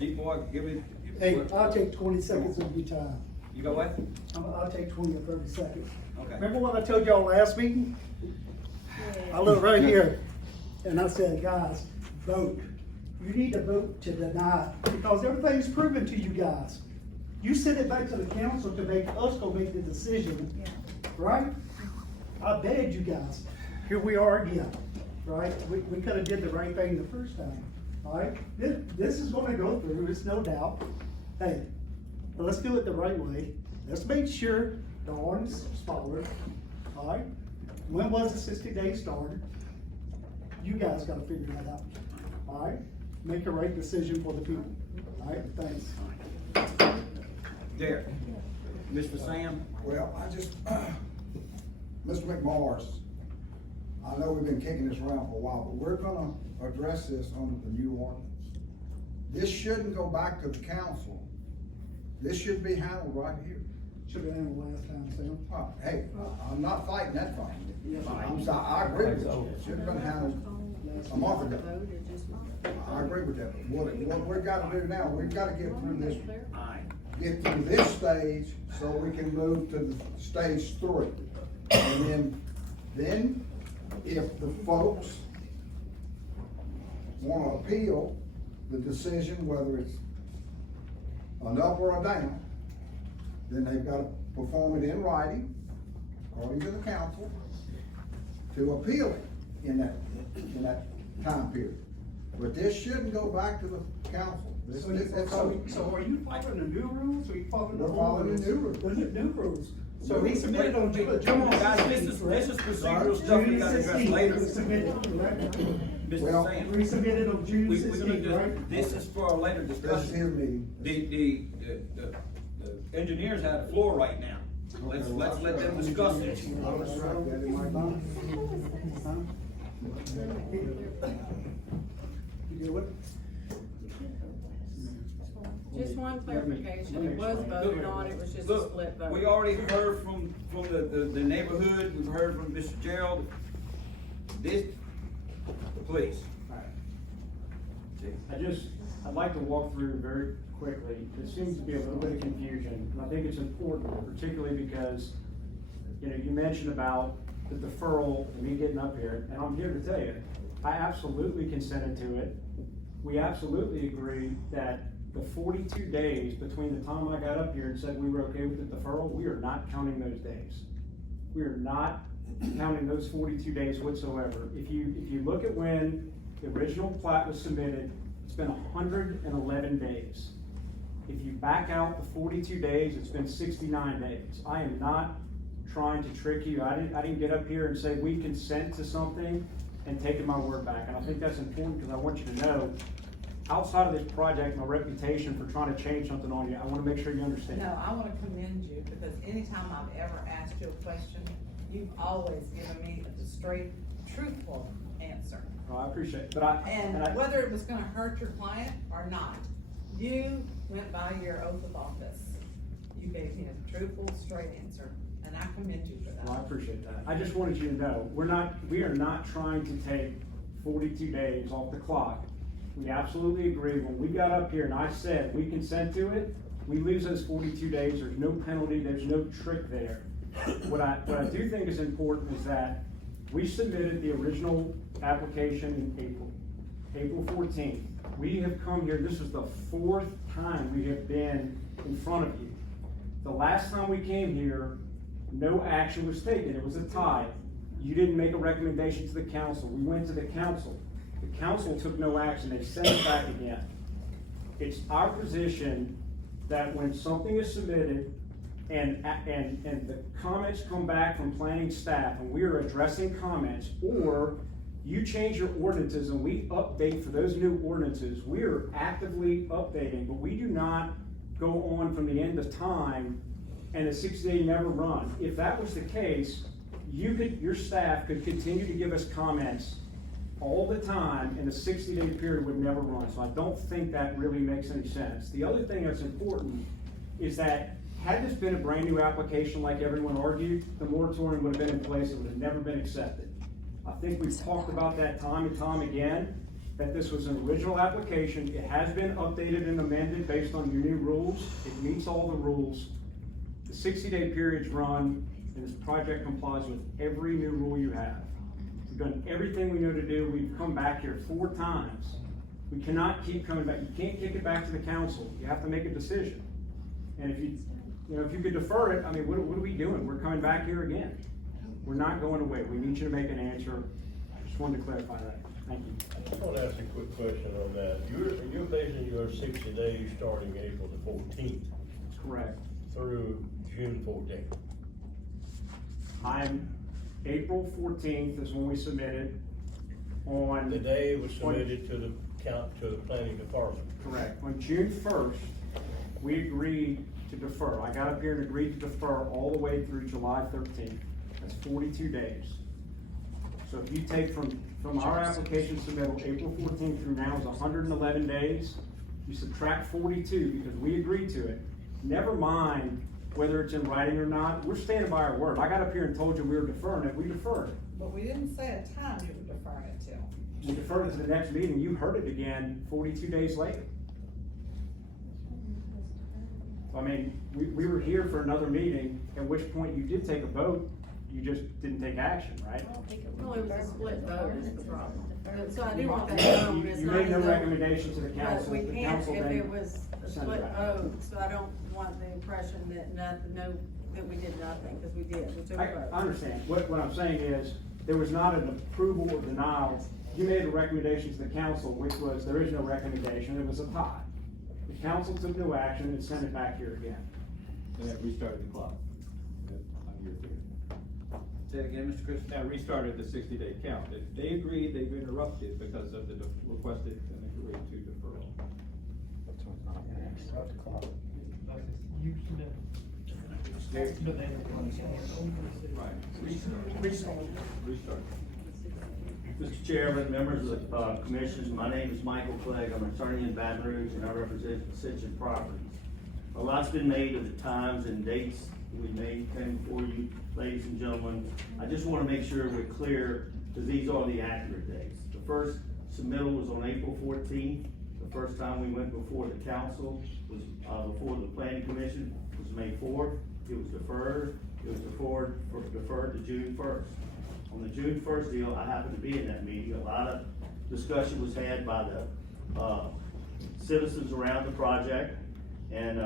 Deep boy, give me. Hey, I'll take 20 seconds of your time. You got what? I'll take 20 or 30 seconds. Okay. Remember what I told y'all last meeting? I look right here, and I said, guys, vote. You need to vote to deny, because everything's proven to you guys. You send it back to the council to make us go make the decision, right? I begged you guys. Here we are again, right? We could have did the right thing the first time, all right? This is gonna go through, it's no doubt. Hey, but let's do it the right way. Let's make sure the ordinance is followed, all right? When was the 60 days started? You guys gotta figure that out, all right? Make the right decision for the people, all right? Thanks. Derek. Mr. Sam? Well, Mr. McMorris, I know we've been kicking this around for a while, but we're gonna address this under the new ordinance. This shouldn't go back to the council. This should be handled right here. Should have handled last time, Sam. Hey, I'm not fighting that fight. Yes, I agree with you. It should have been handled a month ago. I agree with that. But what we've gotta do now, we've gotta get through this stage so we can move to the stage 3. And then if the folks wanna appeal the decision, whether it's an up or a down, then they've gotta perform it in writing, according to the council, to appeal it in that time period. But this shouldn't go back to the council. That's So are you following the new rules, or are you following the We're old following rules? the new rules. The new rules. So he submitted on June. Come on, guys, this is procedural stuff we gotta address later. Mr. Well, Sam? We submitted on June We're gonna 16th, do, right? this is for a later This is discussion. his meeting. The engineers have the floor right now. Let's let them discuss this. I was struck that in my mind. You did what? Just one clarification, it was voted on, it was just a Look, split vote. we already heard from the neighborhood, we've heard from Mr. Gerald. This, please. I'd like to walk through very quickly. There seems to be a little bit of confusion, and I think it's important, particularly because, you mentioned about the deferral and me getting up here, and I'm here to tell you, I absolutely consented to it. We absolutely agree that the 42 days between the time I got up here and said we were okay with the deferral, we are not counting those days. We are not counting those 42 days whatsoever. If you look at when the original plat was submitted, it's been 111 days. If you back out the 42 days, it's been 69 days. I am not trying to trick you. I didn't get up here and say we consent to something and taking my word back. And I think that's important because I want you to know, outside of this project, my reputation for trying to change something on you, I want to make sure you understand. No, I want to commend you, because anytime I've ever asked you a question, you've always given me a straight, truthful answer. Oh, I appreciate it, And whether it was gonna hurt your client or not, you went by your oath of office. You gave me a truthful, straight answer, and I commend you for Well, I that. appreciate that. I just wanted you to know, we are not trying to take 42 days off the clock. We absolutely agree. When we got up here and I said we consent to it, we lose those 42 days. There's no penalty, there's no trick there. What I do think is important is that we submitted the original application in April 14th. We have come here, this is the 4th time we have been in front of you. The last time we came here, no action was taken, it was a tie. You didn't make a recommendation to the council, we went to the council. The council took no action, they sent it back again. It's our position that when something is submitted and the comments come back from planning staff and we are addressing comments, or you change your ordinances and we update for those new ordinances, we are actively updating, but we do not go on from the end of time and the 60-day never run. If that was the case, your staff could continue to give us comments all the time and the 60-day period would never run. So I don't think that really makes any sense. The other thing that's important is that had this been a brand new application like everyone argued, the moratorium would have been in place, it would have never been accepted. I think we've talked about that time and time again, that this was an original application. It has been updated and amended based on your new rules. It meets all the rules. The 60-day period's run, and this project complies with every new rule you have. We've done everything we know to do. We've come back here 4 times. We cannot keep coming back. You can't kick it back to the council. You have to make a decision. And if if you could defer it, I mean, what are we doing? We're coming back here again. We're not going away. We need you to make an answer. I just wanted to clarify that. Thank you. I want to ask a quick question on that. You're basing your 60 days starting April the 14th That's correct. through June 14th. April 14th is when we submitted on. The day it was submitted to the planning department. Correct. On June 1st, we agreed to defer. I got up here and agreed to defer all the way through July 13th. That's 42 days. So if you take from our application submittal, April 14th through now is 111 days. You subtract 42 because we agreed to it. Never mind whether it's in writing or not. We're standing by our word. I got up here and told you we were deferring it. We deferred it. But we didn't say a time you would defer it till. We deferred it to the next meeting. You heard it again 42 days later. I mean, we were here for another meeting, at which point you did take a vote, you just didn't take action, right? Well, it was a split vote is the problem. So I do want that known. It's You not made no as though- recommendation to the But council. we The can't council if then it was a sent it split back. vote, so I don't want the impression that that we did nothing, because we did, we took a I vote. understand. What I'm saying is, there was not an approval or denial. You made a recommendation to the council, which was, there is no recommendation, it was a tie. The council took no action and sent it back here again. And that restarted the clock. On year 3. Say it again, Mr. Chris. That restarted the 60-day count. If they agreed, they've interrupted because of the requested and agreed to deferral. Restart. Mr. Chairman, members of the commission, my name is Michael Clegg. I'm an attorney in Baton Rouge and I represent Ascension Properties. A lot's been made of the times and dates we came before you, ladies and gentlemen. I just want to make sure we're clear that these are the accurate dates. The first submittal was on April 14th. The first time we went before the council was before the planning commission was May 4th. It was deferred. It was deferred to June 1st. On the June 1st deal, I happened to be in that meeting. A lot of discussion was had by the citizens around the project, and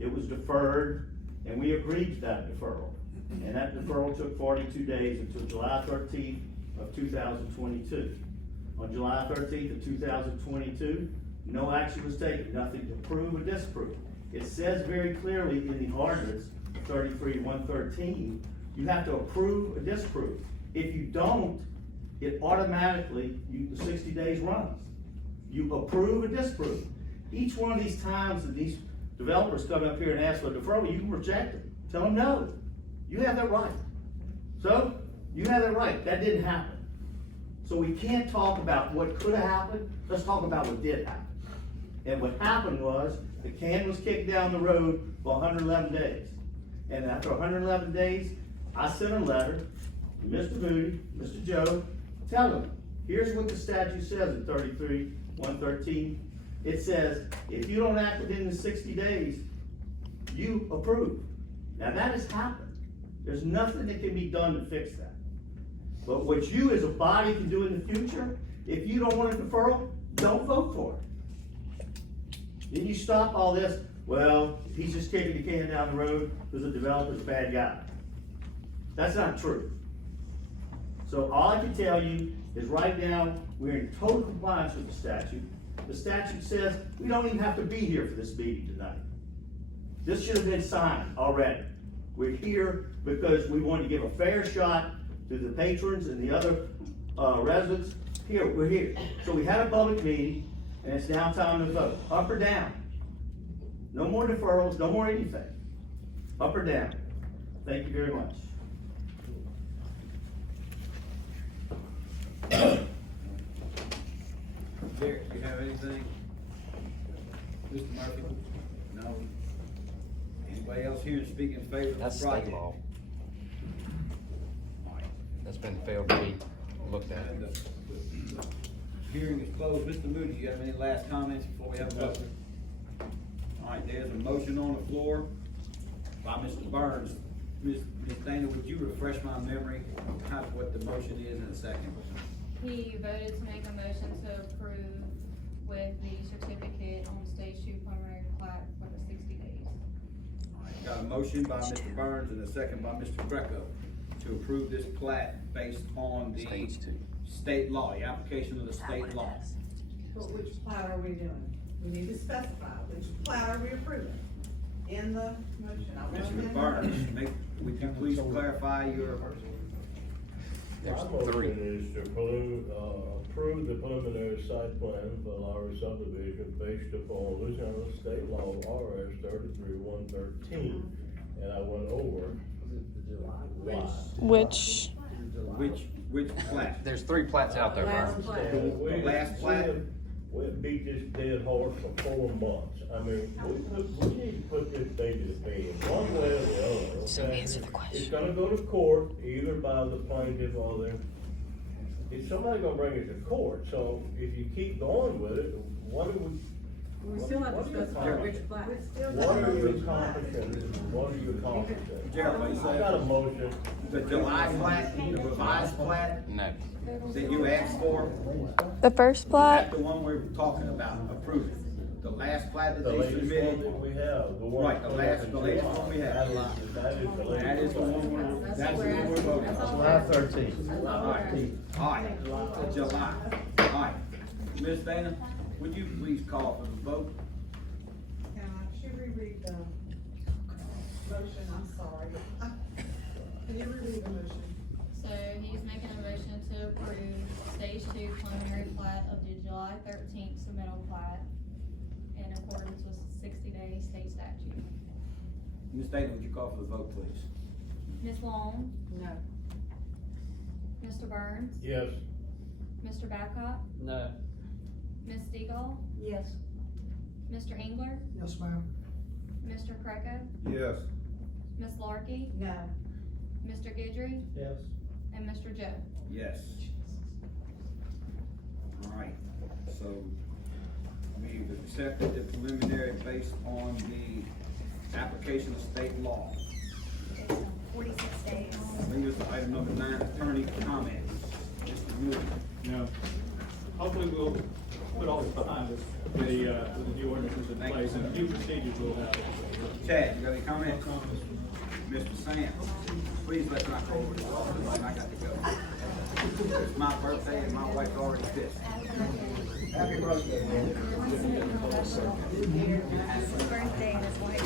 it was deferred, and we agreed to that deferral. And that deferral took 42 days until July 13th of 2022. On July 13th of 2022, no action was taken, nothing to approve or disapprove. It says very clearly in the ordinance, 33-113, you have to approve or disapprove. If you don't, it automatically, the 60 days runs. You approve or disapprove. Each one of these times that these developers come up here and ask for a deferral, you can reject it. Tell them no. You have that right. So, you have that right. That didn't happen. So we can't talk about what could have happened. Let's talk about what did happen. And what happened was, the can was kicked down the road for 111 days. And after 111 days, I sent a letter to Mr. Moody, Mr. Joe, tell him, here's what the statute says in 33-113. It says, if you don't act within the 60 days, you approve. Now that has happened. There's nothing that can be done to fix that. But what you as a body can do in the future, if you don't want a deferral, don't vote for it. Then you stop all this, well, he's just kicking the can down the road because the developer's a bad guy. That's not true. So all I can tell you is right now, we're in total compliance with the statute. The statute says we don't even have to be here for this meeting tonight. This should have been signed already. We're here because we want to give a fair shot to the patrons and the other residents. Here, we're here. So we had a public meeting, and it's now time to vote. Up or down? No more deferrals, no more anything. Up or down? Thank you very much. Derek, do you have anything? Mr. Murphy? No? Anybody else here speaking in favor of That's the project? state law. That's been failed to be looked at. Hearing is closed. Mr. Moody, you have any last comments before we have a vote? All right, there's a motion on the floor by Mr. Burns. Ms. Dana, would you refresh my memory of kind of what the motion is in a second? He voted to make a motion to approve with the certificate on stage 2 preliminary plat for the 60 days. All right, got a motion by Mr. Burns and a second by Mr. Greco to approve this plat based on the state law, the application of the state law. But which plat are we doing? We need to specify, which plat are we approving in the motion? I want Mr. to- Burns, would you please clarify your, My motion is to approve the preliminary site plan for Lowry subdivision based upon Louisiana State Law RS 33-113. And I went over why. which plat? There's 3 plats out there, Last Burns. plat. The last plat? We beat this dead horse for 4 months. I mean, we need to put this baby to bed, one way or the other, okay? So answer the question. It's gonna go to court, either by the plaintiff or it's somebody gonna bring it to court, so if you keep going with it, what are we? We still have to specify which plat. What are you accomplishing? What are you accomplishing? Gerald, what you say? I got a motion. The July plat, the revised plat No. that you asked for? The first That's plat, the one we're talking about approving. The last plat that The they latest one that submitted. we have, the one. Right, the latest one we have. That is the That is the latest. one, that's the one we're voting on. July 13th. Alright, July. Alright. Ms. Dana, would you please call for the vote? Should we read the motion? I'm sorry. Can you reread the motion? So he's making a motion to approve stage 2 preliminary plat of the July 13th submittal plat in accordance with 60-day state statute. Ms. Dana, would you call for the vote, please? Ms. Long, No. Mr. Burns, Yes. Mr. Babcock, No. Ms. Stegall, Yes. Mr. Engler, Yes, ma'am. Mr. Kreco, Yes. Ms. Larkey, No. Mr. Guidry, Yes. and Mr. Joe. Yes. Alright, so we've accepted the preliminary based on the application of state law. 46 days. Leave us to item number 9, attorney comments. Mr. Moody. No. Hopefully we'll put all this behind us, with the new ordinances in place and new procedures we'll have. Chad, you got any comments? Mr. Sands, please let's not go over this office, I got to go. It's my birthday and my wife's already pissed. Happy birthday, man. Birthday and his wife.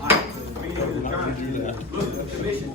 All right, so the meeting is adjourned. Look, the commission.